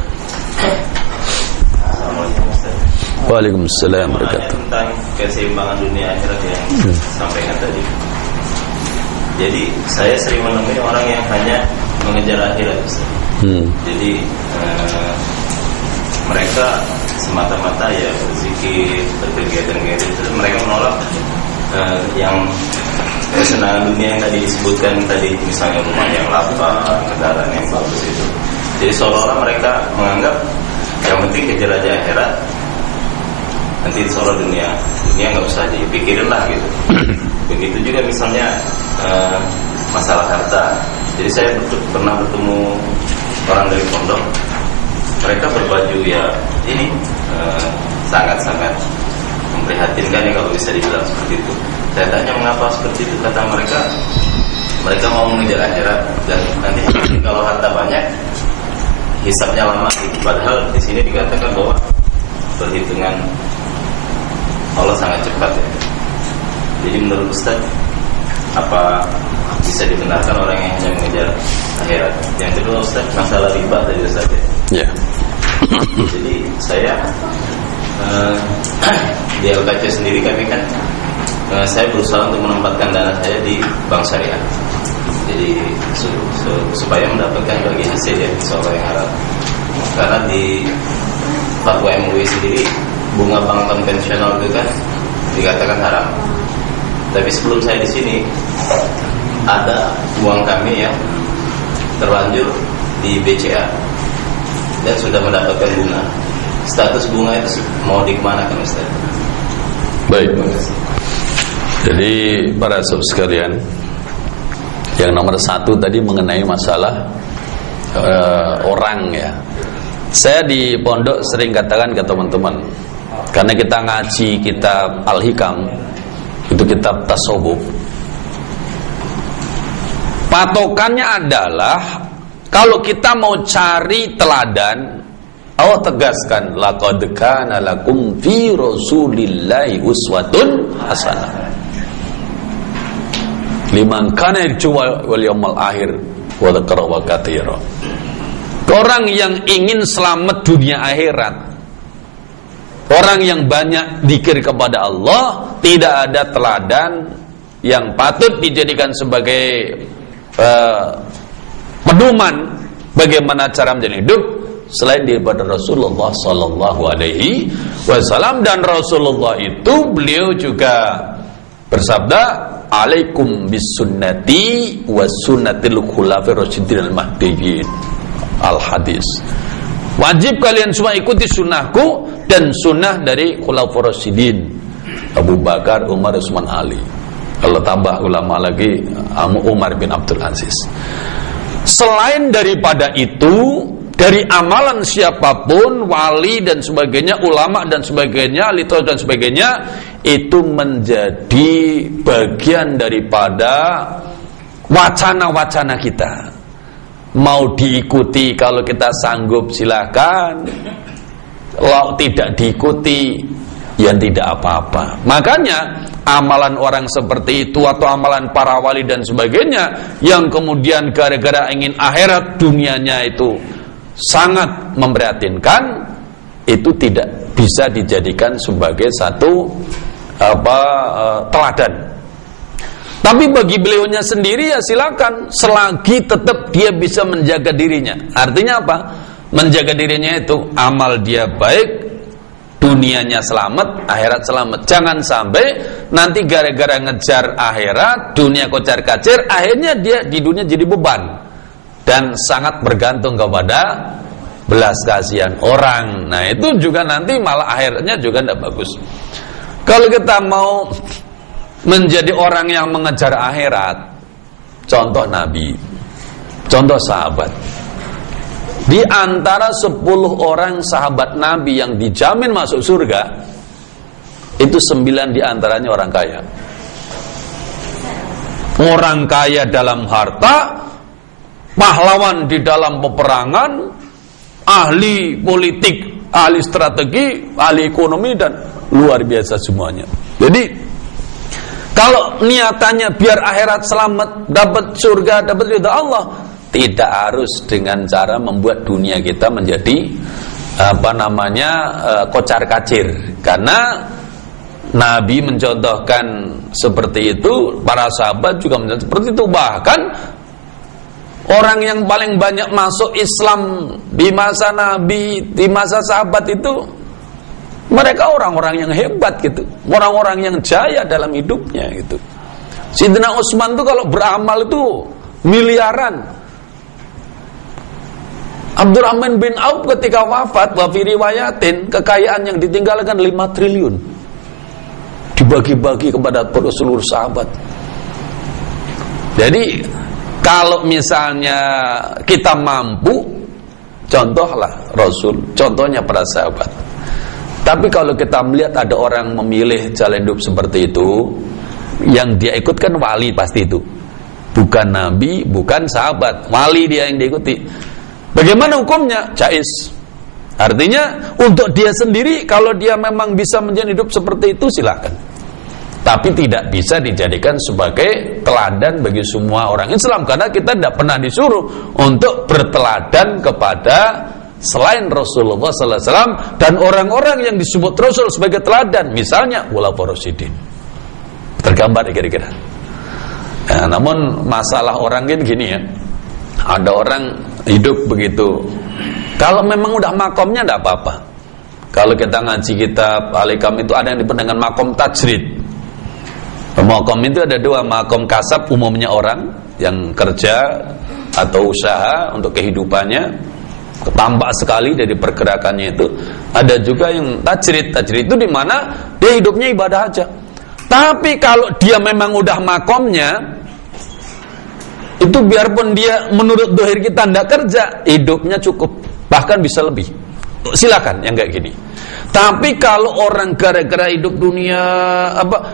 Waalaikumsalam warahmatullahi wabarakatuh. Tentang keseimbangan dunia akhirat yang sampaikan tadi. Jadi saya sering menemui orang yang hanya mengejar akhirat. Jadi mereka semata-mata ya berzikir, berkegiatan-kegiatan. Mereka menolak yang kesenangan dunia yang tadi disebutkan tadi, misalnya rumah yang lapang, kendaraan yang bagus itu. Jadi seolah-olah mereka menganggap yang penting kejar aja akhirat, nanti seolah dunia nggak usah dipikirin lah gitu. Begitu juga misalnya masalah harta. Jadi saya pernah bertemu orang dari pondok, mereka berbaju ya ini sangat-sangat memprihatinkan ya kalau bisa dibilang seperti itu. Saya tanya mengapa seperti itu, kata mereka mau mengejar akhirat, dan nanti kalau harta banyak hisabnya lama. Padahal di sini dikatakan bahwa perhitungan Allah sangat cepat ya. Jadi menurut Ustaz, apa bisa dibenarkan orang yang hanya mengejar akhirat? Yang kedua Ustaz, masalah riba tadi Ustaz ya. Jadi saya di LKC sendiri kami kan saya berusaha untuk menempatkan dana saya di bank syariah. Jadi supaya mendapatkan bagi hasil ya, insyaallah yang halal. Karena di fatwa MUI sendiri bunga bank konvensional itu kan dikatakan haram. Tapi sebelum saya di sini ada uang kami yang terlanjur di BCA dan sudah mendapatkan bunga. Status bunga itu mau dikemanakan Ustaz? Baik. Jadi para sahabat sekalian, yang nomor satu tadi mengenai masalah orang ya. Saya di pondok sering katakan ke teman-teman, karena kita ngaji kitab Al-Hikam, itu kitab tasawuf. Patokannya adalah kalau kita mau cari teladan, Allah tegaskan laqad kana lakum fi rasulillahi uswatun hasanah liman kana yarju wal yawmal akhir wa dzakara wa katsira. Orang yang ingin selamat dunia akhirat, orang yang banyak zikir kepada Allah, tidak ada teladan yang patut dijadikan sebagai pedoman bagaimana cara menjalani hidup selain daripada Rasulullah Sallallahu Alaihi Wasallam. Dan Rasulullah itu beliau juga bersabda, alaikum bisunnati wa sunnatil khulafir rasyidin al-mahdiyyin. Al-hadis. Wajib kalian semua ikuti sunnahku dan sunnah dari khulafur rasyidin, Abu Bakar, Umar, Utsman, Ali. Kalau tambah ulama lagi, Umar bin Abdul Aziz. Selain daripada itu, dari amalan siapapun, wali dan sebagainya, ulama dan sebagainya, ahli tauhid dan sebagainya, itu menjadi bagian daripada wacana-wacana kita. Mau diikuti kalau kita sanggup silakan, kalau tidak diikuti ya tidak apa-apa. Makanya amalan orang seperti itu atau amalan para wali dan sebagainya yang kemudian gara-gara ingin akhirat dunianya itu sangat memprihatinkan, itu tidak bisa dijadikan sebagai satu teladan. Tapi bagi beliaunya sendiri ya silakan, selagi tetap dia bisa menjaga dirinya. Artinya apa? Menjaga dirinya itu amal dia baik, dunianya selamat, akhirat selamat. Jangan sampai nanti gara-gara ngejar akhirat, dunia kocar-kacir, akhirnya dia di dunia jadi beban dan sangat bergantung kepada belas kasihan orang. Nah itu juga nanti malah akhirnya juga tidak bagus. Kalau kita mau menjadi orang yang mengejar akhirat, contoh Nabi, contoh sahabat. Di antara 10 orang sahabat Nabi yang dijamin masuk surga, itu 9 di antaranya orang kaya. Orang kaya dalam harta, pahlawan di dalam peperangan, ahli politik, ahli strategi, ahli ekonomi, dan luar biasa semuanya. Jadi kalau niatannya biar akhirat selamat, dapat surga, dapat ridha Allah, tidak harus dengan cara membuat dunia kita menjadi kocar-kacir. Karena Nabi mencontohkan seperti itu, para sahabat juga mencontohkan seperti itu. Bahkan orang yang paling banyak masuk Islam di masa Nabi, di masa sahabat itu, mereka orang-orang yang hebat gitu, orang-orang yang jaya dalam hidupnya gitu. Sayyidina Utsman tuh kalau beramal itu miliaran. Abdurrahman bin Auf ketika wafat, wa fi riwayatin, kekayaan yang ditinggalkan 5 triliun. Dibagi-bagi kepada seluruh sahabat. Jadi kalau misalnya kita mampu, contohlah Rasul, contohnya para sahabat. Tapi kalau kita melihat ada orang memilih jalan hidup seperti itu, yang dia ikutkan wali pasti itu, bukan nabi, bukan sahabat, wali dia yang diikuti. Bagaimana hukumnya? Jaiz. Artinya untuk dia sendiri, kalau dia memang bisa menjalani hidup seperti itu, silakan. Tapi tidak bisa dijadikan sebagai teladan bagi semua orang Islam, karena kita tidak pernah disuruh untuk berteladan kepada selain Rasulullah sallallahu alaihi wasallam dan orang-orang yang disebut Rasul sebagai teladan, misalnya Khulafaur Rasyidin. Tergambar kira-kira. Nah, namun masalah orang gini ya. Ada orang hidup begitu. Kalau memang udah makomnya enggak apa-apa. Kalau kita ngaji kitab Al-Hikam itu ada yang disebut dengan makom tajrid. Makom itu ada 2, makom kasab umumnya orang yang kerja atau usaha untuk kehidupannya, tampak sekali dari pergerakannya itu. Ada juga yang tajrid. Tajrid itu di mana dia hidupnya ibadah aja. Tapi kalau dia memang udah makomnya, itu biarpun dia menurut dohir kita tidak kerja, hidupnya cukup, bahkan bisa lebih. Silakan yang kayak gini. Tapi kalau orang gara-gara hidup dunia,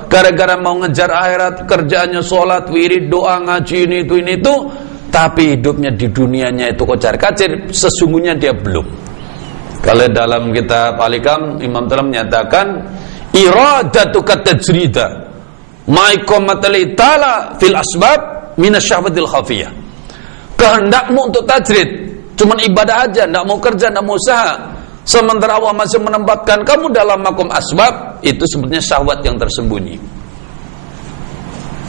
gara-gara mau ngejar akhirat, kerjaannya sholat, wirid, doa, ngaji, ini itu, tapi hidupnya di dunianya itu kocar-kacir, sesungguhnya dia belum. Kalau dalam kitab Al-Hikam, Imam telah menyatakan iradatuka tajrida ma'ikomatali ta'ala fil asbab minasyahwatil khafiyah. Kehendakmu untuk tajrid cuman ibadah aja, tidak mau kerja, tidak mau usaha, sementara Allah masih menempatkan kamu dalam makom asbab, itu sebenarnya syahwat yang tersembunyi.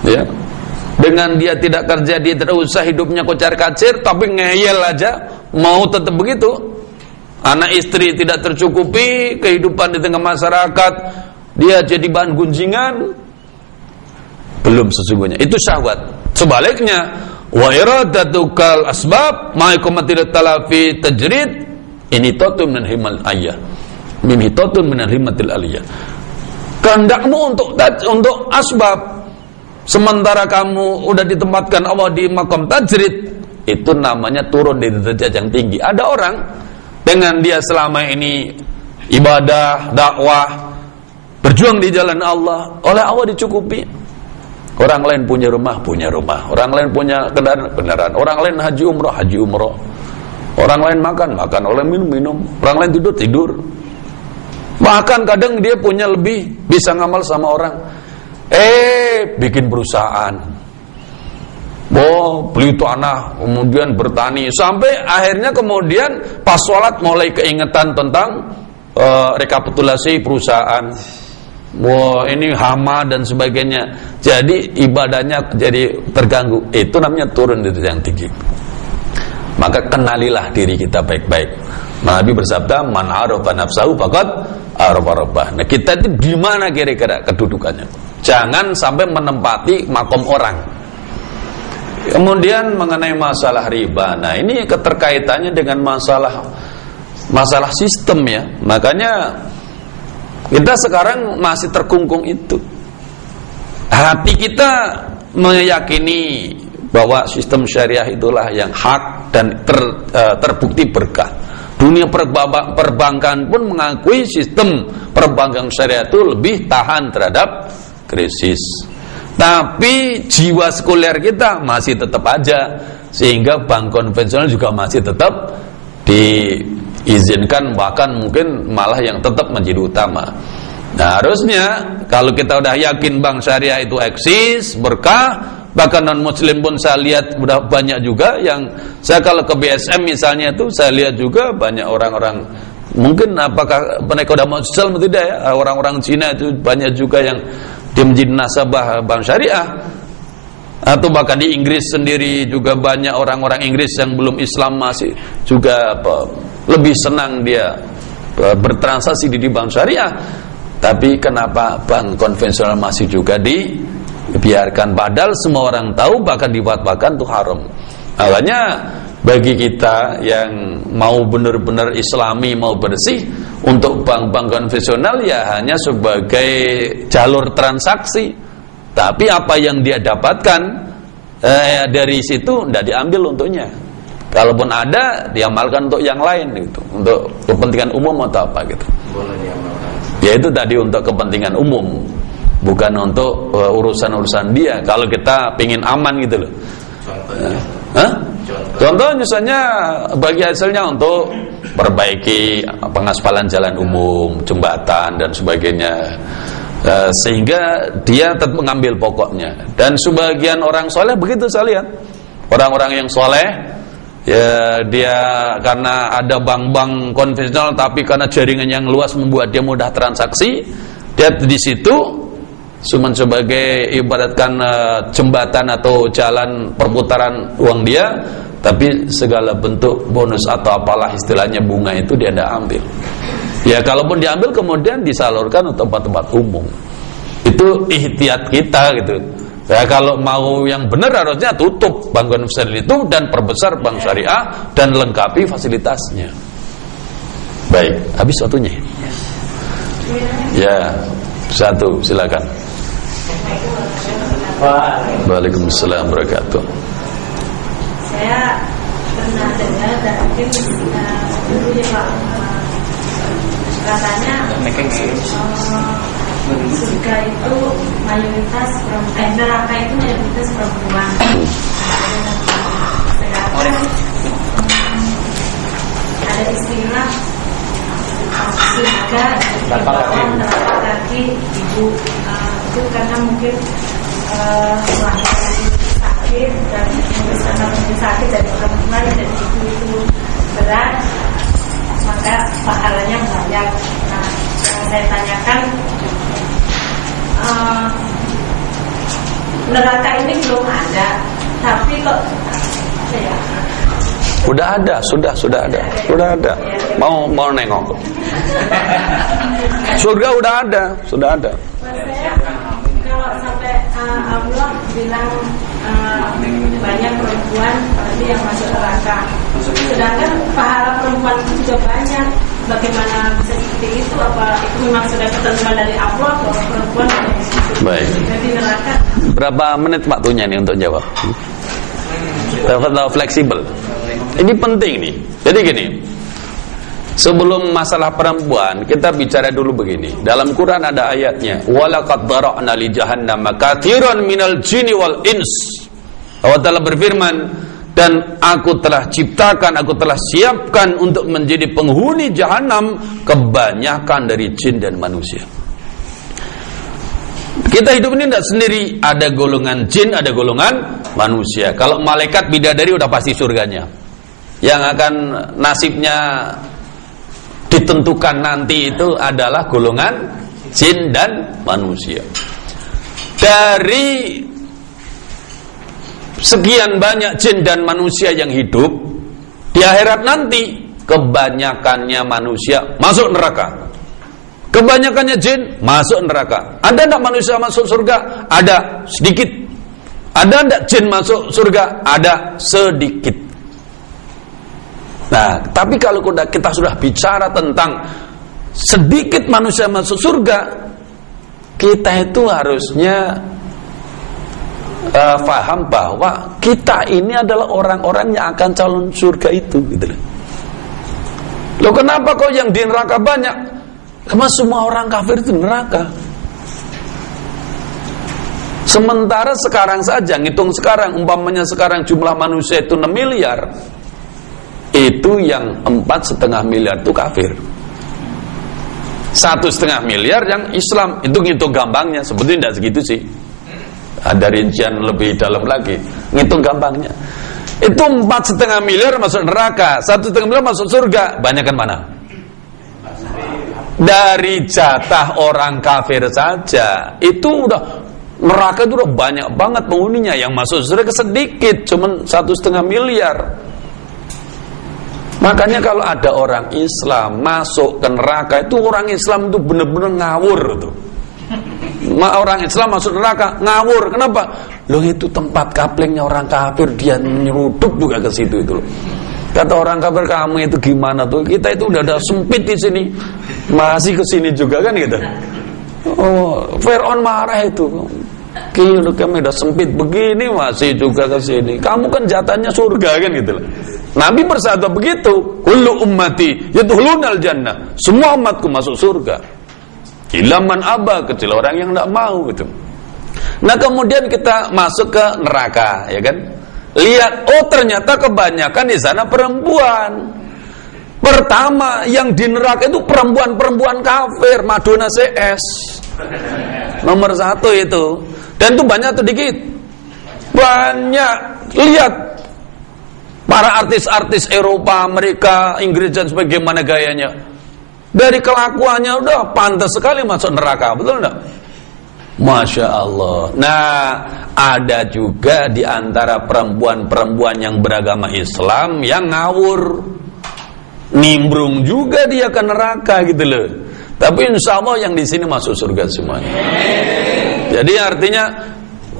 Ya, dengan dia tidak kerja, dia tidak usah, hidupnya kocar-kacir, tapi ngeyel aja, mau tetap begitu. Anak istri tidak tercukupi, kehidupan di tengah masyarakat, dia jadi bahan gunjingan, belum sesungguhnya. Itu syahwat. Sebaliknya, wa iradatukal asbab ma'ikomatil talafi tajrid ini totun min himal ayah min hitotun min himatil aliyah. Kehendakmu untuk asbab, sementara kamu udah ditempatkan Allah di makom tajrid, itu namanya turun di derajat yang tinggi. Ada orang dengan dia selama ini ibadah, dakwah, berjuang di jalan Allah, oleh Allah dicukupi. Orang lain punya rumah, orang lain punya kendaraan, orang lain haji umroh, orang lain makan, orang lain minum, orang lain tidur. Bahkan kadang dia punya lebih, bisa ngamal sama orang. Bikin perusahaan, beli tanah, kemudian bertani, sampai akhirnya kemudian pas sholat mulai keingetan tentang rekapitulasi perusahaan. Ini hama dan sebagainya. Jadi ibadahnya jadi terganggu. Itu namanya turun dari yang tinggi. Maka kenalilah diri kita baik-baik. Nabi bersabda, man arafa nafsahu faqad arafa rabbah. Nah, kita itu gimana kira-kira kedudukannya? Jangan sampai menempati makom orang. Kemudian mengenai masalah riba. Nah, ini keterkaitannya dengan masalah sistem ya. Makanya kita sekarang masih terkungkung itu. Hati kita meyakini bahwa sistem syariah itulah yang hak dan terbukti berkah. Dunia perbankan pun mengakui sistem perbankan syariah itu lebih tahan terhadap krisis. Tapi jiwa sekuler kita masih tetap aja, sehingga bank konvensional juga masih tetap diizinkan, bahkan mungkin malah yang tetap menjadi utama. Nah, harusnya kalau kita udah yakin bank syariah itu eksis, berkah, bahkan non muslim pun saya lihat udah banyak juga yang saya kalau ke BSM misalnya itu saya lihat juga banyak orang-orang, mungkin apakah mereka udah mau Islam atau tidak ya, orang-orang Cina itu banyak juga yang dia menjadi nasabah bank syariah. Atau bahkan di Inggris sendiri juga banyak orang-orang Inggris yang belum Islam masih juga lebih senang dia bertransaksi di bank syariah. Tapi kenapa bank konvensional masih juga dibiarkan? Padahal semua orang tahu, bahkan difatwakan itu haram. Makanya bagi kita yang mau benar-benar islami, mau bersih, untuk bank-bank konvensional ya hanya sebagai jalur transaksi. Tapi apa yang dia dapatkan dari situ tidak diambil untuknya. Kalaupun ada, diamalkan untuk yang lain gitu, untuk kepentingan umum atau apa gitu. Boleh diamalkan. Ya itu tadi untuk kepentingan umum, bukan untuk urusan-urusan dia. Kalau kita pingin aman gitu loh. Contohnya? Contoh misalnya bagi hasilnya untuk perbaiki pengaspalan jalan umum, jembatan dan sebagainya. Sehingga dia tetap mengambil pokoknya. Dan sebagian orang soleh begitu saya lihat. Orang-orang yang soleh, ya dia karena ada bank-bank konvensional, tapi karena jaringan yang luas membuat dia mudah transaksi. Dia di situ cuma sebagai ibaratkan jembatan atau jalan perputaran uang dia, tapi segala bentuk bonus atau apalah istilahnya bunga itu dia tidak ambil. Ya kalaupun diambil kemudian disalurkan untuk tempat-tempat umum. Itu ihtiyat kita gitu. Ya kalau mau yang benar harusnya tutup bank konvensional itu dan perbesar bank syariah dan lengkapi fasilitasnya. Baik, habis waktunya. Ya, satu silakan. Waalaikumsalam warahmatullahi wabarakatuh. Saya pernah dengar dan mungkin dulu ya Pak, katanya surga itu mayoritas perempuan, neraka itu mayoritas perempuan. Sekarang ada istilah surga neraka lagi ibu, itu karena mungkin sakit dan mungkin sakit dari orang tua dan itu berat, maka pahalanya banyak. Nah, yang saya tanyakan, neraka ini belum ada, tapi kok ya? Sudah ada. Mau nengok. Surga udah ada. Maksudnya, kalau sampai Allah bilang banyak perempuan yang masuk neraka, sedangkan pahala perempuan itu juga banyak. Bagaimana bisa seperti itu? Apa itu memang sudah ketentuan dari Allah bahwa perempuan baik jadi neraka? Berapa menit waktunya nih untuk jawab? Fleksibel. Ini penting nih. Jadi gini, Sebelum masalah perempuan, kita bicara dulu begini. Dalam Quran ada ayatnya, walaqad dara'na li jahannama katsiran minal jinni wal ins. Allah Ta'ala berfirman, dan aku telah ciptakan, aku telah siapkan untuk menjadi penghuni jahanam kebanyakan dari jin dan manusia. Kita hidup ini tidak sendiri, ada golongan jin, ada golongan manusia. Kalau malaikat bidadari udah pasti surganya. Yang akan nasibnya ditentukan nanti itu adalah golongan jin dan manusia. Dari sekian banyak jin dan manusia yang hidup di akhirat nanti, kebanyakannya manusia masuk neraka, kebanyakannya jin masuk neraka. Ada tidak manusia masuk surga? Ada, sedikit. Ada tidak jin masuk surga? Ada, sedikit. Nah, tapi kalau kita sudah bicara tentang sedikit manusia masuk surga, kita itu harusnya faham bahwa kita ini adalah orang-orang yang akan calon surga itu, gitu loh. Loh, kenapa kok yang di neraka banyak? Karena semua orang kafir itu neraka. Sementara sekarang saja, ngitung sekarang, umpamanya sekarang jumlah manusia itu 6 miliar, itu yang 4,5 miliar itu kafir, 1,5 miliar yang Islam. Itu ngitung gampangnya, sebetulnya tidak segitu sih, ada rincian lebih dalam lagi. Ngitung gampangnya itu 4,5 miliar masuk neraka, 1,5 miliar masuk surga. Banyakan mana? Dari jatah orang kafir saja itu udah, neraka itu udah banyak banget penghuninya. Yang masuk surga sedikit, cuman 1,5 miliar. Makanya kalau ada orang Islam masuk ke neraka, itu orang Islam itu benar-benar ngawur tuh. Orang Islam masuk neraka ngawur. Kenapa? Loh, itu tempat kaplingnya orang kafir, dia nyeruduk juga ke situ itu. Kata orang kafir, kamu itu gimana tuh? Kita itu udah ada sempit di sini, masih ke sini juga kan gitu. Oh, Fir'aun marah itu. Kilo kami udah sempit begini masih juga ke sini. Kamu kan jatahnya surga kan gitu. Nabi bersabda begitu, kullu ummati yadkhulunal jannah. Semua umatku masuk surga. Illa man aba, kecuali orang yang tidak mau gitu. Nah, kemudian kita masuk ke neraka, ya kan? Lihat, oh ternyata kebanyakan di sana perempuan. Pertama, yang di neraka itu perempuan-perempuan kafir, Madonna CS. Nomor 1 itu. Dan itu banyak atau dikit? Banyak. Lihat para artis-artis Eropa, Amerika, Inggris dan sebagaimana gayanya. Dari kelakuannya udah pantas sekali masuk neraka, betul enggak? Masya Allah. Nah, ada juga di antara perempuan-perempuan yang beragama Islam yang ngawur, nimbrung juga dia ke neraka gitu loh. Tapi insya Allah yang di sini masuk surga semuanya. Jadi artinya,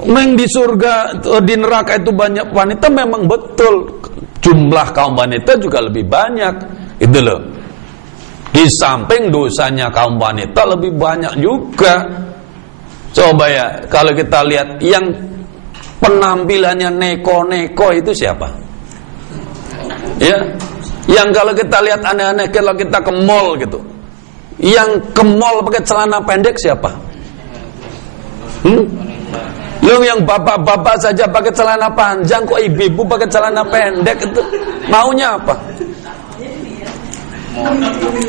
di surga, di neraka itu banyak wanita, memang betul. Jumlah kaum wanita juga lebih banyak, itu loh. Di samping dosanya kaum wanita lebih banyak juga. Coba ya, kalau kita lihat yang penampilannya neko-neko itu siapa? Ya, yang kalau kita lihat aneh-aneh, kalau kita ke mall gitu, yang ke mall pakai celana pendek siapa? Yang bapak-bapak saja pakai celana panjang, kok ibu-ibu pakai celana pendek, itu maunya apa?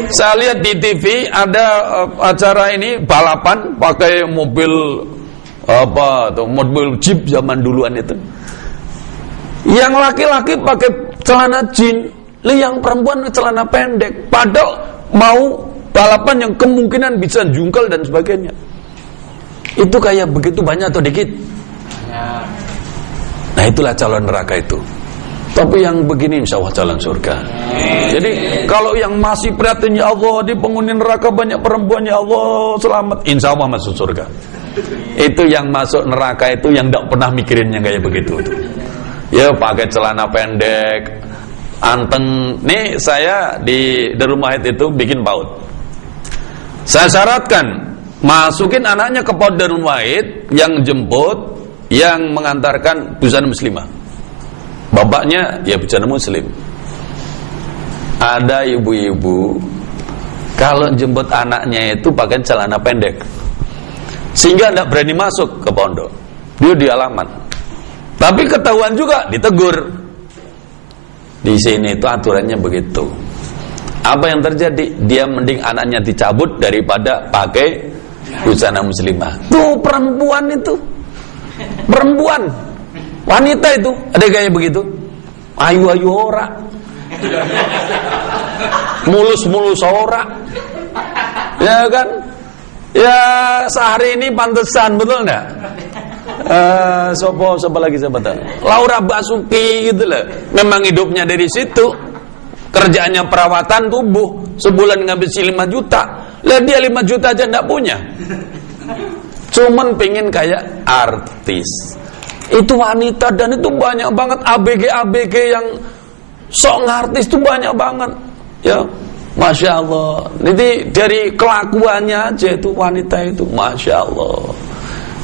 Saya lihat di TV ada acara ini balapan pakai mobil apa tuh, mobil Jeep zaman duluan itu. Yang laki-laki pakai celana jeans, yang perempuan celana pendek. Padahal mau balapan yang kemungkinan bisa jungkel dan sebagainya. Itu kayak begitu banyak atau dikit? Nah, itulah calon neraka itu. Tapi yang begini insya Allah calon surga. Jadi kalau yang masih prihatin, ya Allah di penghuni neraka banyak perempuan, ya Allah selamat, insya Allah masuk surga. Itu yang masuk neraka itu yang tidak pernah mikirin yang kayak begitu. Ya pakai celana pendek, anteng. Nih saya di rumah itu bikin PAUD. Saya syaratkan masukin anaknya ke PAUD Darul Wahid, yang jemput, yang mengantarkan busana muslimah. Bapaknya ya busana muslim. Ada ibu-ibu kalau jemput anaknya itu pakai celana pendek, sehingga tidak berani masuk ke pondok. Dia di halaman. Tapi ketahuan juga, ditegur. Di sini itu aturannya begitu. Apa yang terjadi? Dia mending anaknya dicabut daripada pakai busana muslimah. Tuh perempuan itu, perempuan, wanita itu ada kayak begitu. Ayu-ayu ora, mulus-mulus ora, ya kan? Ya sehari ini pantesan, betul enggak? Siapa lagi siapa tahu? Laura Basuki gitu lah. Memang hidupnya dari situ. Kerjaannya perawatan tubuh, sebulan ngabisin 5 juta. Lah dia 5 juta aja enggak punya. Cuman pengen kayak artis. Itu wanita, dan itu banyak banget ABG yang sok ngartis itu banyak banget. Ya, Masya Allah. Jadi dari kelakuannya aja itu wanita itu, Masya Allah,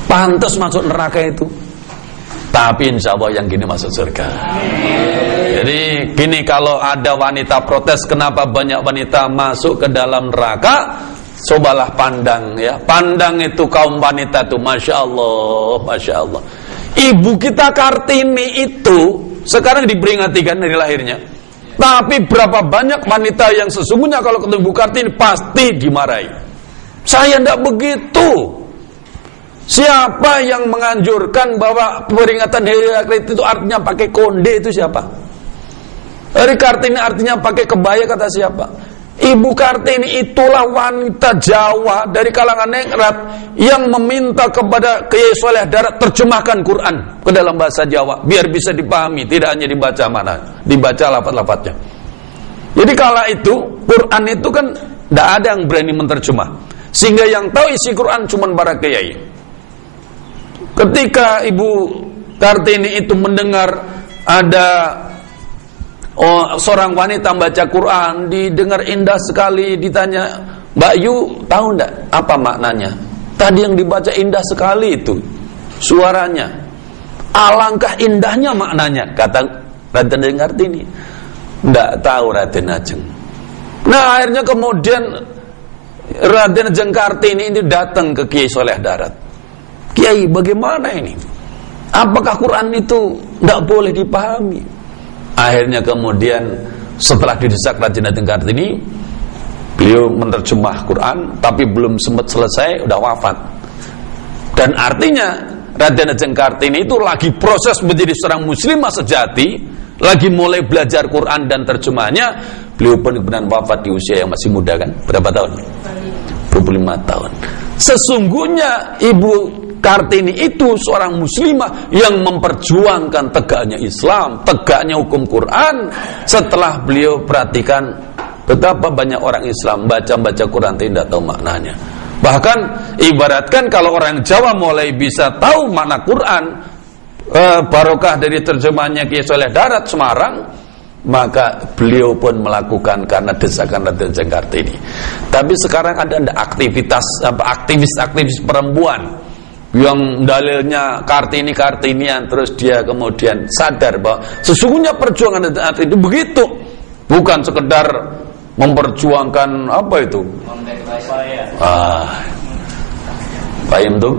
pantas masuk neraka itu. Tapi insya Allah yang gini masuk surga. Jadi gini, kalau ada wanita protes kenapa banyak wanita masuk ke dalam neraka, cobalah pandang ya. Pandang itu kaum wanita itu, Masya Allah, Masya Allah. Ibu kita Kartini itu sekarang diperingatikan dari lahirnya. Tapi berapa banyak wanita yang sesungguhnya kalau ketemu Ibu Kartini pasti dimarahi. Saya tidak begitu. Siapa yang menganjurkan bahwa peringatan Hari Kartini itu artinya pakai konde, itu siapa? Hari Kartini artinya pakai kebaya, kata siapa? Ibu Kartini itulah wanita Jawa dari kalangan ningrat yang meminta kepada Kiai Soleh Darat terjemahkan Quran ke dalam bahasa Jawa biar bisa dipahami, tidak hanya dibaca mana, dibaca lafaz-lafaznya. Jadi kala itu Quran itu kan tidak ada yang berani menterjemah, sehingga yang tahu isi Quran cuma para kiai. Ketika Ibu Kartini itu mendengar ada seorang wanita membaca Quran, didengar indah sekali, ditanya, Mbak Yu tahu enggak apa maknanya? Tadi yang dibaca indah sekali itu suaranya, alangkah indahnya maknanya, kata Raden Kartini. Enggak tahu Raden Ajeng. Nah akhirnya kemudian Raden Ajeng Kartini ini datang ke Kiai Soleh Darat. Kiai, bagaimana ini? Apakah Quran itu enggak boleh dipahami? Akhirnya kemudian setelah didesak Raden Ajeng Kartini, beliau menerjemah Quran, tapi belum sempat selesai, udah wafat. Dan artinya Raden Ajeng Kartini itu lagi proses menjadi seorang muslimah sejati, lagi mulai belajar Quran dan terjemahnya. Beliau pun kemudian wafat di usia yang masih muda kan? Berapa tahun? 25 tahun. Sesungguhnya Ibu Kartini itu seorang muslimah yang memperjuangkan tegaknya Islam, tegaknya hukum Quran. Setelah beliau perhatikan betapa banyak orang Islam baca Quran tidak tahu maknanya. Bahkan ibaratkan kalau orang Jawa mulai bisa tahu makna Quran, barokah dari terjemahannya Kiai Soleh Darat Semarang, maka beliau pun melakukan karena desakan Raden Ajeng Kartini. Tapi sekarang ada aktivis perempuan yang dalilnya Kartinian, terus dia kemudian sadar bahwa sesungguhnya perjuangan Raden itu begitu, bukan sekedar memperjuangkan apa itu. Paham tuh?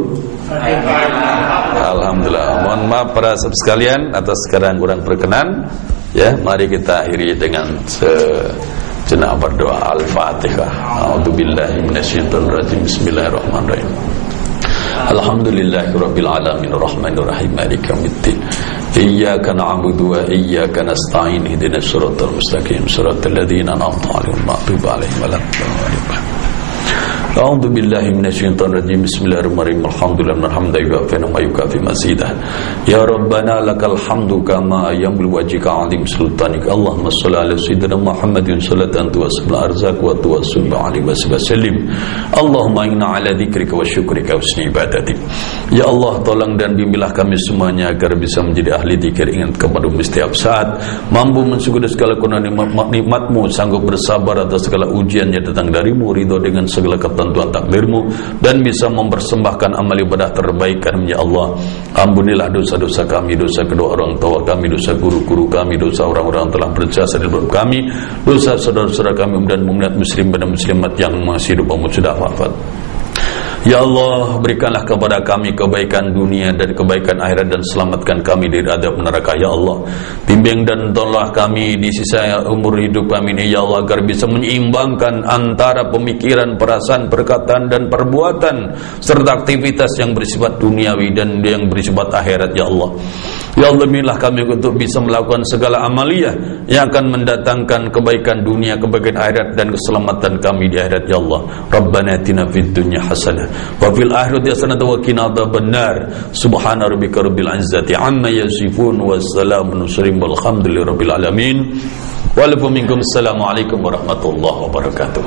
Alhamdulillah. Mohon maaf para sahabat sekalian atas sekadar kurang berkenan. Ya, mari kita akhiri dengan sejenak berdoa. Al-Fatihah. A'udzubillahi minasyaitonir rajim. Bismillahirrahmanirrahim. Alhamdulillahirabbil alamin arrahmanir rahim maliki yaumiddin. Iyyaka na'budu wa iyyaka nasta'in ihdinas siratal mustaqim siratal ladzina an'amta 'alaihim ghairil maghdubi 'alaihim waladdallin. A'udzu billahi minasyaitonir rajim. Bismillahirrahmanirrahim. Alhamdulillah hamdan yukafi wa yukafi mazidah. Ya Rabbana lakal hamdu kama yanbaghi wajhika 'azim sultanik. Allahumma shalli ala sayyidina Muhammadin salatan tuwassilu arzaq wa tuwassilu alaihi wasallim. Allahumma inna ala dzikrika wa syukrika wa husni ibadatik. Ya Allah, tolong dan bimbinglah kami semuanya agar bisa menjadi ahli zikir, ingat kepada-Mu setiap saat, mampu mensyukuri segala karunia nikmat-Mu, sanggup bersabar atas segala ujian yang datang dari-Mu, ridho dengan segala kata ketentuan takdirmu dan bisa mempersembahkan amal ibadah terbaik kami ya Allah. Ampunilah dosa-dosa kami, dosa kedua orang tua kami, dosa guru-guru kami, dosa orang-orang telah berjasa di dalam kami, dosa saudara-saudara kami dan mukminat muslim dan muslimat yang masih hidup maupun sudah wafat. Ya Allah, berikanlah kepada kami kebaikan dunia dan kebaikan akhirat dan selamatkan kami dari azab neraka ya Allah. Bimbing dan tolonglah kami di sisa umur hidup kami ini ya Allah, agar bisa menyeimbangkan antara pemikiran, perasaan, perkataan dan perbuatan serta aktivitas yang bersifat duniawi dan yang bersifat akhirat ya Allah. Ya Allah, berilah kami untuk bisa melakukan segala amaliyah yang akan mendatangkan kebaikan dunia, kebaikan akhirat dan keselamatan kami di akhirat ya Allah. Rabbana atina fid dunya hasanah wa fil akhirati hasanah wa qina adzabannar. Subhana rabbika rabbil izzati amma yasifun wa salamun walhamdulillahi rabbil alamin. Wa alaikum assalamu alaikum warahmatullahi wabarakatuh.